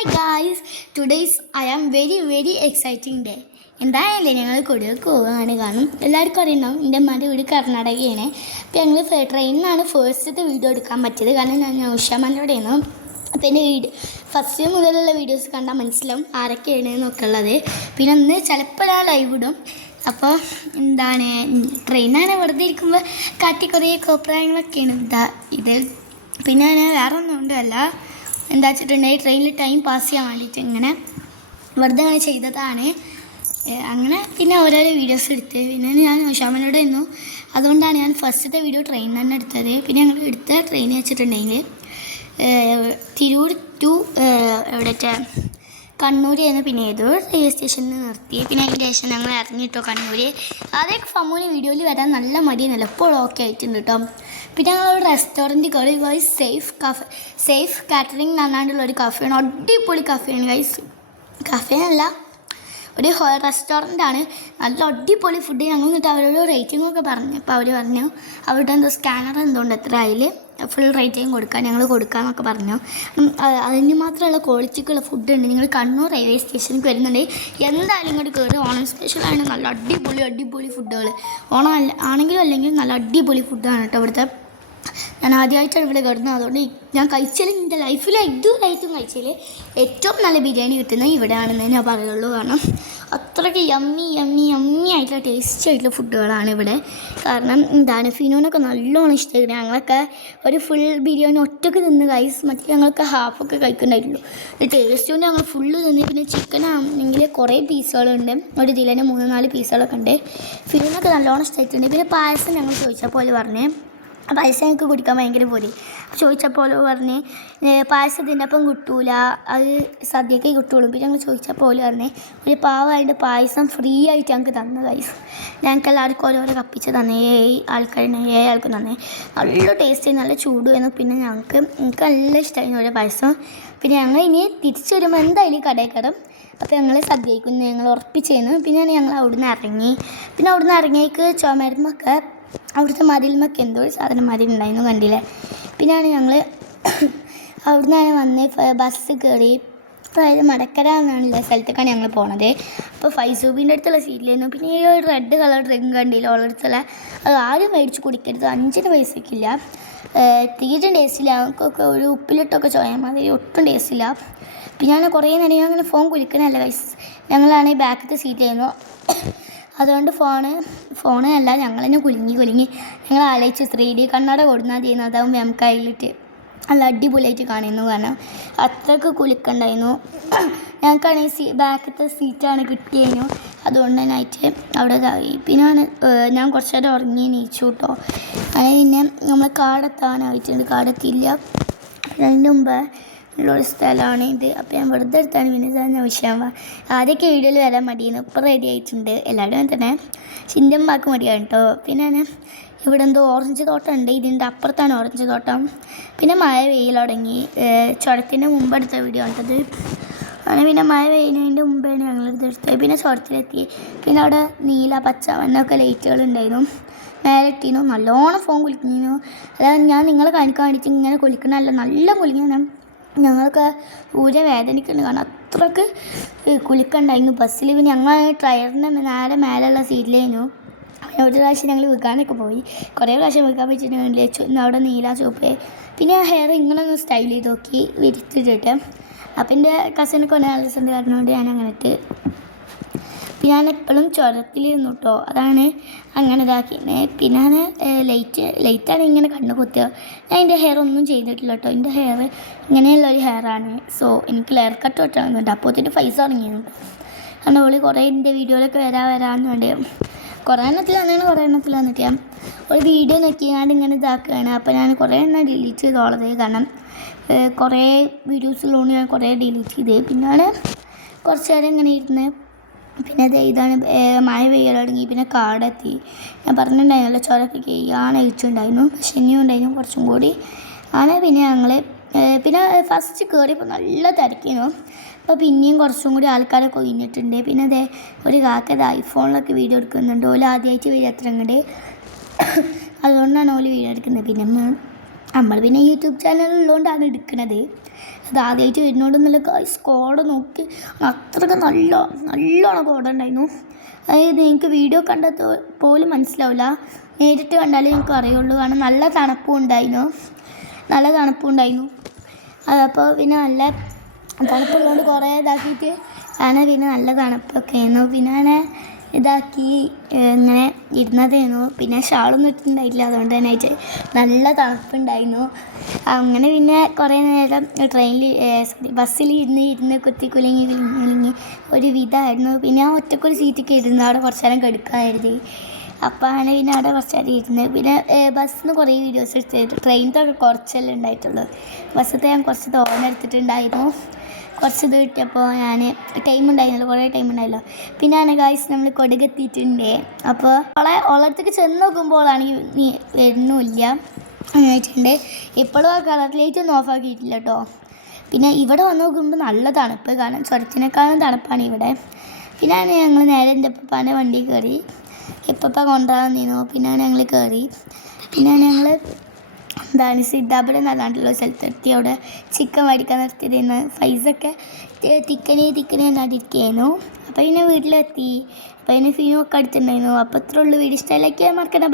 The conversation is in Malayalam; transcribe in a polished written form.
Hi guys, today's I am very exciting day. എന്തായാലും ഞങ്ങൾ കൊടുക്ക് പോവുകയാണ്. കാരണം എല്ലാവർക്കും അറിയണം എൻ്റെ അമ്മയുടെ വീട് കർണാടകയാണ്. അപ്പോൾ ഞങ്ങൾ ട്രെയിനിനാണ് ഫസ്റ്റത്തെ വീഡിയോ എടുക്കാൻ പറ്റിയത്. കാരണം ഞാൻ ഉഷാമ്മയോടെയായിരുന്നു. അപ്പോൾ എൻ്റെ ഫസ്റ്റ് മുതലുള്ള വീഡിയോസ് കണ്ടാൽ മനസ്സിലാവും ആരൊക്കെയാണ് എന്നൊക്കെ ഉള്ളത്. പിന്നെ അന്ന് ചിലപ്പോൾ ഞാൻ ലൈവ് ഇടും. അപ്പോൾ ട്രെയിനാണ് വെറുതെ ഇരിക്കുമ്പോൾ കാട്ടി കുറേ അഭിപ്രായങ്ങളൊക്കെയാണ് ഇത്. പിന്നെ ഞാൻ വേറെ ഒന്നും കൊണ്ടല്ല, എന്താ വെച്ചിട്ടുണ്ടെങ്കിൽ ട്രെയിനിൽ ടൈം പാസ് ചെയ്യാൻ വേണ്ടിയിട്ട് ഇങ്ങനെ വെറുതെ അങ്ങനെ ചെയ്തതാണ്. അങ്ങനെ പിന്നെ ഓരോരോ വീഡിയോസ് എടുത്ത് പിന്നെ ഞാൻ ഉഷാമ്മയോട് ഇരുന്നു. അതുകൊണ്ടാണ് ഞാൻ ഫസ്റ്റത്തെ വീഡിയോ ട്രെയിൻ തന്നെ എടുത്തത്. പിന്നെ ഞങ്ങൾ എടുത്ത ട്രെയിൻ വെച്ചിട്ടുണ്ടെങ്കിൽ തിരൂർ ടു എവിടേറ്റാ കണ്ണൂരായിരുന്നു. പിന്നെ ഏതോ റെയിൽവേ സ്റ്റേഷനിൽ നിർത്തി. പിന്നെ അതിൻ്റെ ശേഷം ഞങ്ങൾ ഇറങ്ങിയിട്ടോ കണ്ണൂർ. ആദ്യമൊക്കെ ഫമ്മൂന് വീഡിയോയിൽ വരാൻ നല്ല മടിയെന്നല്ല, ഇപ്പോൾ ഓക്കെ ആയിട്ടുണ്ട് കേട്ടോ. പിന്നെ ഞങ്ങളൊരു റെസ്റ്റോറൻറ്റ് കയറി ഗൈസ്. സേഫ് കാറ്ററിംഗ് നന്നാണ്ടുള്ളൊരു കഫേയാണ്. അടിപൊളി കഫേയാണ് ഗൈസ്. കഫേനല്ല, ഒരു റെസ്റ്റോറൻ്റാണ്. നല്ല അടിപൊളി ഫുഡ്. ഞങ്ങൾ എന്നിട്ട് അവരോട് റേറ്റിംഗൊക്കെ പറഞ്ഞു. അപ്പോൾ അവർ പറഞ്ഞു അവരുടെ എന്തോ സ്കാനർ എന്തുകൊണ്ട് എത്ര അതിൽ ഫുൾ റേറ്റിംഗ് കൊടുക്കാൻ ഞങ്ങൾ കൊടുക്കാമെന്നൊക്കെ പറഞ്ഞു. അതിന് മാത്രമുള്ള ക്വാളിറ്റിക്കുള്ള ഫുഡ് ഉണ്ട്. നിങ്ങൾ കണ്ണൂർ റെയിൽവേ സ്റ്റേഷനിൽ വരുന്നുണ്ട്, എന്തായാലും ഇങ്ങോട്ട് കയറി. ഓണം സ്പെഷ്യലാണ്. നല്ല അടിപൊളി ഫുഡുകൾ. ഓണം ആണെങ്കിലും അല്ലെങ്കിൽ നല്ല അടിപൊളി ഫുഡാണ് കേട്ടോ ഇവിടുത്തെ. ഞാൻ ആദ്യമായിട്ടാണ് ഇവിടെ കയറുന്നത്. അതുകൊണ്ട് ഞാൻ കഴിച്ചാലും എൻ്റെ ലൈഫിൽ ഇതുവരായിട്ടും കഴിച്ചാൽ ഏറ്റവും നല്ല ബിരിയാണി കിട്ടുന്നത് ഇവിടെയാണെന്ന് ഞാൻ പറയുള്ളൂ. കാരണം അത്രയ്ക്ക് യമ്മി ആയിട്ടുള്ള ടേസ്റ്റി ആയിട്ടുള്ള ഫുഡുകളാണ് ഇവിടെ. കാരണം ഫിനോനൊക്കെ നല്ലോണം ഇഷ്ടമായിരുന്നു. ഞങ്ങളൊക്കെ ഒരു ഫുൾ ബിരിയാണി ഒറ്റക്ക് തിന്ന് ഗൈസ്. മറ്റേ ഞങ്ങൾക്ക് ഹാഫൊക്കെ കഴിക്കുന്നുണ്ടായിട്ടുള്ളൂ. ടേസ്റ്റ് കൊണ്ട് ഞങ്ങൾ ഫുള്ള് തിന്ന്. പിന്നെ ചിക്കൻ ആണെങ്കിൽ കുറേ പീസുകളുണ്ട്. ഒരു ഇതിൽ തന്നെ 3-4 പീസുകളൊക്കെ ഉണ്ട്. ഫിനോനൊക്കെ നല്ലോണം ഇഷ്ടമായിട്ടുണ്ട്. പിന്നെ പായസം ഞങ്ങൾ ചോദിച്ചപ്പോൾ പറഞ്ഞേ പായസം ഞങ്ങൾക്ക് കുടിക്കാൻ ഭയങ്കര പൊടി. ചോദിച്ചപ്പോൾ പറഞ്ഞ് പായസത്തിൻ്റെ അപ്പം കിട്ടൂല, അത് സദ്യക്ക് കിട്ടുള്ളൂ. പിന്നെ ഞങ്ങൾ ചോദിച്ചപ്പോൾ പറഞ്ഞ് ഒരു പാവമായിട്ട് പായസം ഫ്രീ ആയിട്ട് ഞങ്ങൾക്ക് തന്നു ഗൈസ്. ഞങ്ങൾക്ക് എല്ലാവർക്കും ഓരോരോ കപ്പിച്ച് തന്നേ. 7 ആൾക്ക് തന്നേ. നല്ല ടേസ്റ്റ്, നല്ല ചൂടുമായിരുന്നു. പിന്നെ എനിക്ക് നല്ല ഇഷ്ടമായിരുന്നു ഓരോ പായസം. പിന്നെ ഞങ്ങൾ ഇനി തിരിച്ചു വരുമ്പോൾ എന്തായാലും കടയിൽ കയറും. അപ്പോൾ ഞങ്ങൾ സദ്യയ്ക്കുന്നു ഞങ്ങൾ ഉറപ്പിച്ചിരുന്നു. പിന്നെയാണ് ഞങ്ങൾ അവിടുന്ന് ഇറങ്ങി. പിന്നെ അവിടുന്ന് ഇറങ്ങിയേക്ക് ചുമരുമൊക്കെ അവിടുത്തെ മതിലുമൊക്കെ എന്തോ ഒരു സാധനം മതിലുണ്ടായിരുന്നു, കണ്ടില്ലേ. പിന്നെയാണ് ഞങ്ങൾ അവിടുന്നാണ് വന്ന് ബസ് കയറി. അതായത് മടക്കര എന്നുള്ള സ്ഥലത്തേക്കാണ് ഞങ്ങൾ പോണത്. അപ്പോൾ ഫൈസൂബിൻ്റെ അടുത്തുള്ള സീറ്റിലായിരുന്നു. പിന്നെ ഈ ഒരു റെഡ് കളർ ഡ്രിങ്ക് കണ്ടില്ല ഓളടുത്തുള്ള, അത് ആരും മേടിച്ച് കുടിക്കരുത്, 5 പൈസയ്ക്കില്ല. തീരെ ടേസ്റ്റില്ല. നമുക്കൊക്കെ ഒരു ഉപ്പിലിട്ടൊക്കെ ചോയാൽ മാതിരി ഒട്ടും ടേസ്റ്റില്ല. പിന്നെ ഞാൻ കുറേ നേരം അങ്ങനെ ഫോൺ കുലിക്കണമല്ല ഗൈസ്. ഞങ്ങളാണെങ്കിൽ ബാക്കത്തെ സീറ്റിലായിരുന്നു. അതുകൊണ്ട് ഫോണ് അല്ല, ഞങ്ങൾ തന്നെ കുലുങ്ങി ഞങ്ങൾ ആലോചിച്ച് 3D കണ്ണട കൊടുന്നാൽ ചെയ്യുന്നത്. അതാവുമ്പോൾ നമുക്ക് അതിലിട്ട് നല്ല അടിപൊളിയായിട്ട് കാണുന്നു. കാരണം അത്രയ്ക്ക് കുലുക്കുണ്ടായിരുന്നു. ഞങ്ങൾക്കാണെങ്കിൽ ബാക്കത്തെ സീറ്റാണ് കിട്ടിയതിനു. അതുകൊണ്ട് തന്നെ ആയിട്ട് അവിടെ ഇതായി. പിന്നെ ഞാൻ കുറച്ച് നേരം ഉറങ്ങി നീച്ചു കേട്ടോ. അങ്ങനെ പിന്നെ നമ്മൾ കാടെത്താനായിട്ടുണ്ട്. കാടെത്തിയില്ല. പിന്നെ അതിൻ്റെ മുമ്പ് ഉള്ളൊരു സ്ഥലമാണ് ഇത്. അപ്പോൾ ഞാൻ വെറുതെ എടുത്താണ് പിന്നെ തന്നെ വിഷയം. ആദ്യമൊക്കെ വീഡിയോയിൽ വരാൻ മടിയെന്ന്, ഇപ്പോൾ റെഡി ആയിട്ടുണ്ട്. എല്ലാവരും തന്നെ ചിന്തമ്പാക്ക് മടിയാണ് കേട്ടോ. പിന്നെ ഇവിടെ എന്തോ ഓറഞ്ച് തോട്ടം ഉണ്ട്. ഇതിൻ്റെ അപ്പുറത്താണ് ഓറഞ്ച് തോട്ടം. പിന്നെ മഴ പെയ്യൽ തുടങ്ങി. ചുരത്തിൻ്റെ മുമ്പ് എടുത്ത വീഡിയോ ഉണ്ടത്. അങ്ങനെ പിന്നെ മഴ പെയ്യുന്നതിൻ്റെ മുമ്പാണ് ഞങ്ങളിതെടുത്തത്. പിന്നെ ചുരത്തിലെത്തി. പിന്നെ അവിടെ നീല പച്ച എന്നൊക്കെ ലൈറ്റുകളുണ്ടായിരുന്നു. മേലെ ഇട്ടിരുന്നു. നല്ലോണം ഫോൺ കുലിക്കുന്നു. അതായത് ഞാൻ നിങ്ങളെ കാണിക്കാൻ വേണ്ടിയിട്ട് ഇങ്ങനെ കുലിക്കണമല്ല, നല്ല കുലിക്കുന്ന. ഞങ്ങൾക്ക് വേദനിക്കുന്നുണ്ട്. കാരണം അത്രയ്ക്ക് കുലുക്കുണ്ടായിരുന്നു ബസ്സിൽ. പിന്നെ ഞങ്ങൾ ടയറിൻ്റെ നേരെ മേലെയുള്ള സീറ്റിലായിരുന്നു. ഒരു പ്രാവശ്യം ഞങ്ങൾ വിൽക്കാനൊക്കെ പോയി. കുറേ പ്രാവശ്യം വിൽക്കാൻ പറ്റിയിട്ടുണ്ടെങ്കിൽ അവിടെ നീല ചുവപ്പ്. പിന്നെ ഹെയർ ഇങ്ങനെ ഒന്ന് സ്റ്റൈൽ ചെയ്ത് നോക്കി വിരിച്ചിട്ടിട്ട്. അപ്പം എൻ്റെ കസിനൊക്കെ ഒന്ന് നല്ല രസം കാരണമുണ്ട് ഞാൻ അങ്ങനെ ഇട്ട്. പിന്നെ ഞാൻ എപ്പോഴും ചുരത്തിലിരുന്നു കേട്ടോ. അതാണ് അങ്ങനെ ഇതാക്കിയത്. പിന്നെ ഞാൻ ലൈറ്റാണ് ഇങ്ങനെ കണ്ണു കുത്തുക. ഞാൻ എൻ്റെ ഹെയർ ഒന്നും ചെയ്തിട്ടില്ല കേട്ടോ. എൻ്റെ ഹെയർ ഇങ്ങനെയുള്ളൊരു ഹെയറാണ്. സോ എനിക്ക് ലെയർ കട്ട് വെട്ടണമെന്നുണ്ട്. അപ്പോഴത്തേന് പൈസ തുടങ്ങിയിരുന്നു. കാരണം അവൾ കുറേ എൻ്റെ വീഡിയോയിലൊക്കെ വരാമെന്നുണ്ട്. കുറേ എണ്ണത്തിൽ വന്നിട്ട് ഞാൻ ഒരു വീഡിയോ നോക്കിയാണ്ട് ഇങ്ങനെ ഇതാക്കുകയാണ്. അപ്പോൾ ഞാൻ കുറേ എണ്ണം ഡിലീറ്റ് ചെയ്തോളത്. കാരണം കുറേ വീഡിയോസിലുകൊണ്ട് ഞാൻ കുറേ ഡിലീറ്റ് ചെയ്ത്. പിന്നാണ് കുറച്ച് നേരം ഇങ്ങനെ ഇരുന്ന്. പിന്നെ ഇതാണ് മഴ പെയ്യാൻ തുടങ്ങി. പിന്നെ കാടെത്തി. ഞാൻ പറഞ്ഞിട്ടുണ്ടായിരുന്നല്ലോ ചുരമൊക്കെ ചെയ്യാൻ അയച്ചിട്ടുണ്ടായിരുന്നു. പക്ഷെ ഇനിയും ഉണ്ടായിരുന്നു കുറച്ചും കൂടി. അങ്ങനെ പിന്നെ ഞങ്ങൾ പിന്നെ ഫസ്റ്റ് കയറിയപ്പോൾ നല്ല തിരക്കിയിരുന്നു. അപ്പോൾ പിന്നെയും കുറച്ചും കൂടി ആൾക്കാരൊക്കെ ഒഴിഞ്ഞിട്ടുണ്ട്. പിന്നെ ഒരു കാക്കത് ഐഫോണിലൊക്കെ വീഡിയോ എടുക്കുന്നുണ്ട്. ഓല് ആദ്യമായിട്ട് വീഡിയോ എത്ര ഇങ്ങോട്ട്, അതുകൊണ്ടാണ് ഓല് വീഡിയോ എടുക്കുന്നത്. പിന്നെ നമ്മൾ യൂട്യൂബ് ചാനൽ ഉള്ളതുകൊണ്ടാണ് എടുക്കുന്നത്. അത് ആദ്യമായിട്ട് വരുന്നോണ്ടെന്നല്ല ഗൈസ് കോട നോക്കി അത്രയ്ക്ക് നല്ലോണം കോട ഉണ്ടായിരുന്നു. അതായത് നിങ്ങൾക്ക് വീഡിയോ കണ്ടാൽ പോലും മനസ്സിലാവില്ല, നേരിട്ട് കണ്ടാലേ നിങ്ങൾക്ക് അറിയുള്ളൂ. കാരണം നല്ല തണുപ്പും ഉണ്ടായിരുന്നു. അപ്പോൾ പിന്നെ നല്ല തണുപ്പുള്ളതുകൊണ്ട് കുറേ ഇതാക്കിയിട്ട് ആണ് പിന്നെ നല്ല തണുപ്പൊക്കെ ആയിരുന്നു. പിന്നെ അങ്ങനെ ഇതാക്കി ഇങ്ങനെ ഇരുന്നതായിരുന്നു. പിന്നെ ഷാളൊന്നും ഇട്ടിട്ടുണ്ടായിട്ടില്ല, അതുകൊണ്ട് തന്നെ ആയിട്ട് നല്ല തണുപ്പുണ്ടായിരുന്നു. അങ്ങനെ പിന്നെ കുറേ നേരം ബസ്സിൽ ഇരുന്ന് കുലുങ്ങി ഒരു വിധമായിരുന്നു. പിന്നെ ആ ഒറ്റക്കൊരു സീറ്റൊക്കെ ഇരുന്ന് അവിടെ കുറച്ച് നേരം കെടുക്കാമായിരുന്നു. അപ്പോൾ അങ്ങനെ പിന്നെ അവിടെ കുറച്ച് നേരം ഇരുന്ന് പിന്നെ ബസ്സിൽ നിന്ന് കുറേ വീഡിയോസ് എടുത്തിട്ട് ട്രെയിനിലൊക്കെ കുറച്ചല്ലേ ഉണ്ടായിട്ടുള്ളൂ. ബസ്സിലത്തെ ഞാൻ കുറച്ച് തോനെ എടുത്തിട്ടുണ്ടായിരുന്നു. കുറച്ച് ഇത് കിട്ടിയപ്പോൾ ഞാൻ ടൈം ഉണ്ടായിരുന്നല്ലോ, കുറേ ടൈം ഉണ്ടായല്ലോ. പിന്നെയാണ് ഗൈസ് നമ്മൾ കൊടകെത്തിയിട്ടുണ്ട്. അപ്പോൾ ഓളത്തേക്ക് ചെന്ന് നോക്കുമ്പോഴാണെങ്കിൽ നീ വരുന്നില്ല ആയിട്ടുണ്ട്. ഇപ്പോഴും ആ കളർ ലൈറ്റ് ഒന്നും ഓഫാക്കിയിട്ടില്ല കേട്ടോ. പിന്നെ ഇവിടെ വന്ന് നോക്കുമ്പോൾ നല്ല തണുപ്പ്, കാരണം ചുരത്തിനേക്കാളും തണുപ്പാണ് ഇവിടെ. പിന്നെയാണ് ഞങ്ങൾ നേരെ എൻ്റെ ഉപ്പാൻ്റെ വണ്ടി കയറി. ഉപ്പ കൊണ്ടുപോകാൻ നിന്നു. പിന്നെയാണ് ഞങ്ങൾ കയറി. പിന്നെയാണ് ഞങ്ങൾ സിദ്ധാപുരം എന്ന് പറഞ്ഞിട്ടുള്ള സ്ഥലത്തെത്തി. അവിടെ ചിക്കൻ മേടിക്കാൻ നിർത്തിയിരുന്നു. ഫൈസൊക്കെ തിക്കനെ എന്നാതിരിക്കുകയായിരുന്നു. അപ്പോൾ പിന്നെ വീട്ടിലെത്തി. അപ്പോൾ അതിന് ഫീനൊക്കെ അടുത്തുണ്ടായിരുന്നു. അപ്പോൾ ഇത്രയുള്ളൂ. വീഡിയോ ഇഷ്ടമായില്ലേ? മറക്കണം.